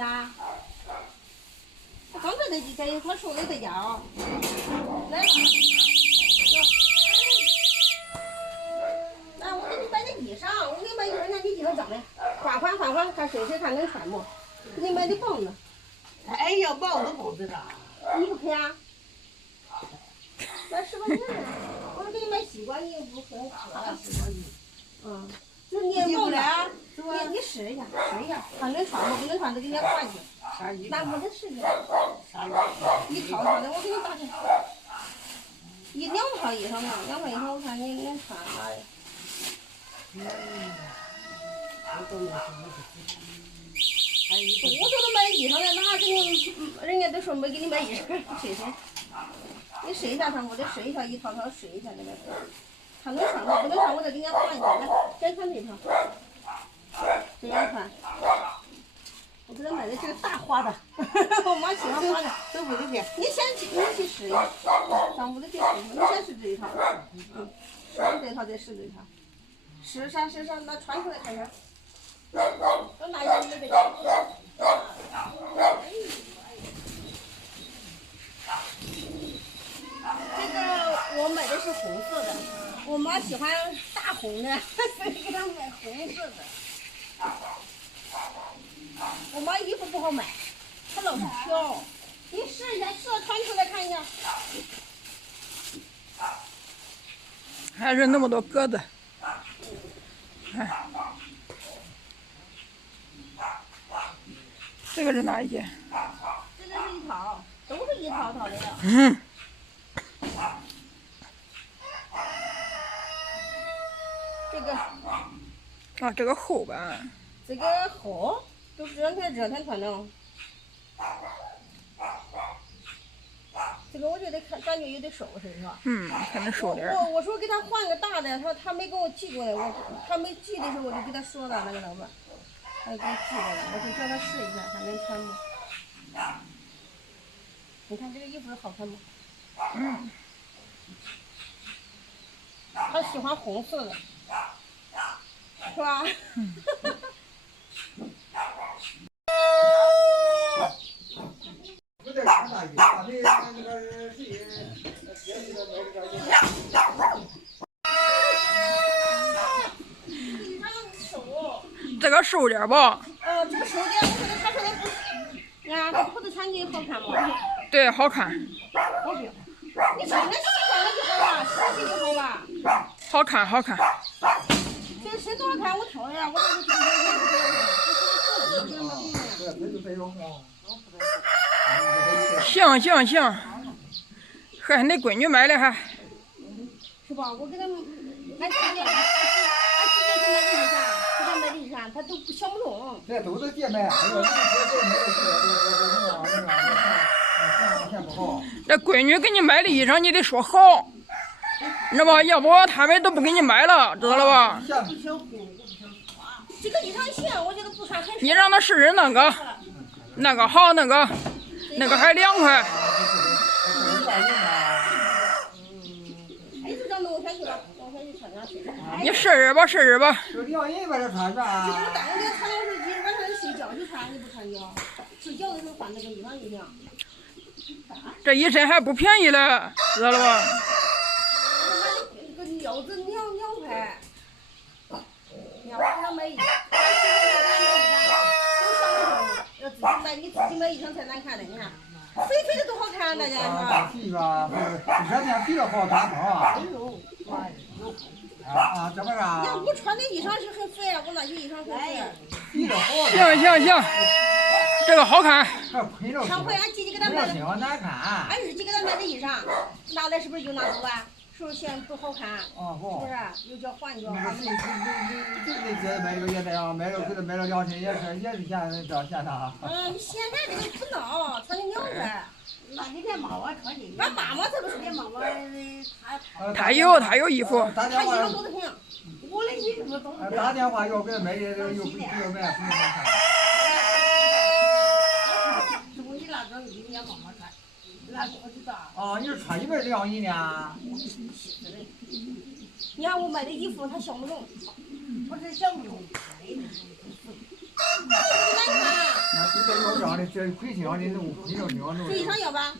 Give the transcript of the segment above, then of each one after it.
家？我刚才在一块说的在家啊。来，来，我给你买点衣裳，我给你买衣裳，看你衣裳长得换换，看谁看能穿不？给你买的棒子。哎呀，棒子啥？你不肯啊？那10块钱呢？我说给你买西瓜，你又不肯吃。嗯，就是你也忘了，你试一下，看能穿不？不能穿就给人家换去。那我得试一下。一套套的，我给你打开。2套衣裳嘛，2套衣裳我看你能穿哪里？我都能买衣裳了，哪给你？人家都说没给你买衣裳，谁？你试一下看，我得试一下，一套套试一下这个，看能穿不？不能穿我再给人家换一个。来，先穿这套，这样穿。我给他买的这个大花的，我妈喜欢花的。这屋里边，你去试一下，上屋里去试一下。你先试这一套，试完这套再试这一套。试上，那穿出来看看。都拿一个这个。这个我买的是红色的，我妈喜欢大红的，所以给她买红色的。我妈衣服不好买，她老是挑。你试一下，穿出来看一下。还是那么多格子。哎，这个是哪一件？这个是一套，都是一套套的呀。这个啊，这个厚吧？这个厚，都是热天穿的。这个我觉得感觉有点收拾是吧？可能收点。我说给他换个大的，他没给我寄过来，他没寄的时候我就给他说了，那个老板，他就给我寄过来，我就叫他试一下，看能穿不？你看这个衣服好看吗？他喜欢红色的，是吧？这个瘦点吧？这个瘦点，我说的他说的不是，啊，这裤子穿起好看吗？对，好看。我不要，你穿着习惯了就好了，试试就好吧。好看。这谁多少看我挑呀，我这行，还恁闺女买的还。是吧？我给他俺姐给买的衣裳，给他买的衣裳，他都想不懂。这都是姐妹，这闺女给你买的衣裳，你得说好，知道吧？要不他们都不给你买了，知道了吧？这个衣裳线，我觉得不穿很。你让他试试那个好，那个还凉快。你试试吧。就凉人把它穿上。就我当年穿的是晚上睡觉就穿，你不穿觉？睡觉的时候换这个衣裳就行。这一身还不便宜了，知道了吧？这个腰子2块，你要给他买衣裳，都想不通，要自己买，你自己买衣裳才难看的，你看，肥的多好看，大家是吧？是吧？热天比较好看啊。哎呦，这个啥？你看我穿的衣裳是很肥啊，我那些衣裳很肥。行，这个好看。上回俺姐姐给他买的，难看。俺日记给他买的衣裳，拿来是不是就拿走啊？是不是嫌不好看？是不是？又叫换脚。这买一个也这样，买了给他买了2身也是嫌他。你现在这个不闹，穿的2块。那你别骂我穿的。俺妈妈才不是别骂我，他有衣服。他衣裳多得很。我的衣服都。打电话要给他买的，又不要买，不能看。是不是你那个你也妈妈穿？那我知道。你是穿一件凉衣呢？你看我买的衣服，他想不中，不是想不中。难看。上的，这亏心上的弄，亏着挺好弄。这衣裳要吧？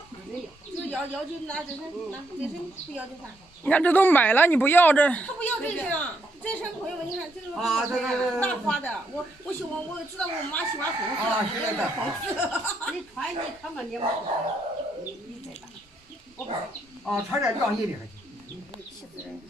就要就拿这身，拿这身不要就算。你看这都买了，你不要这？他不要这身啊！这身朋友们，你看这个啊，这大花的，我喜欢，我知道我妈喜欢红色，啊，现在的红色。你穿你看嘛，你嘛，你再打，我不。啊，穿这凉意的还行。气死人！